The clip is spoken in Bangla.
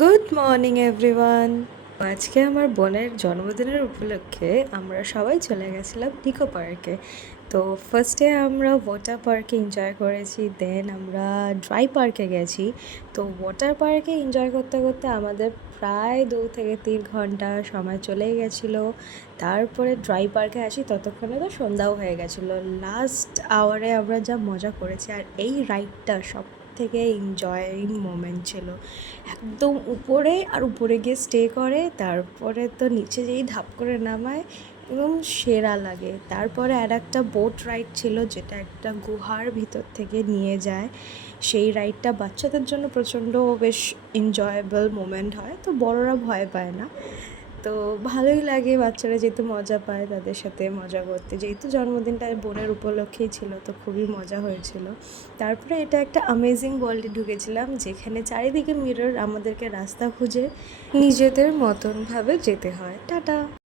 Good morning everyone. আজকে আমার বোনের জন্মদিনের উপলক্ষে আমরা সবাই চলে গেছিলাম নিকো পার্কে। তো ফার্স্টে আমরা ওয়াটার পার্কে এনজয় করেছি, দেন আমরা ড্রাই পার্কে গেছি। তো ওয়াটার পার্কে এনজয় করতে করতে আমাদের প্রায় 2 থেকে 3 ঘন্টা সময় চলেই গেছিলো। তারপরে ড্রাই পার্কে আসি, ততক্ষণে তো সন্ধ্যাও হয়ে গেছিলো। লাস্ট আওয়ারে আমরা যা মজা করেছি, আর এই রাইডটা সব থেকে এনজয়িং মোমেন্ট ছিল। একদম উপরে, আর উপরে গিয়ে স্টে করে, তারপরে তো নিচে যেই ধাপ করে নামায়, এবং সেরা লাগে। তারপরে আর একটা বোট রাইড ছিল, যেটা একটা গুহার ভিতর থেকে নিয়ে যায়। সেই রাইডটা বাচ্চাদের জন্য প্রচণ্ড বেশ এনজয়েবল মোমেন্ট হয়, তো বড়রা ভয় পায় না। তো ভালোই লাগে, বাচ্চারা যেহেতু মজা পায় তাদের সাথে মজা করতে, যেহেতু জন্মদিনটা বোনের উপলক্ষেই ছিল, তো খুবই মজা হয়েছিল। তারপরে এটা একটা অ্যামেজিং ওয়ার্ল্ডে ঢুকেছিলাম, যেখানে চারিদিকে মিরর, আমাদেরকে রাস্তা খুঁজে নিজেদের মতনভাবে যেতে হয়। টাটা।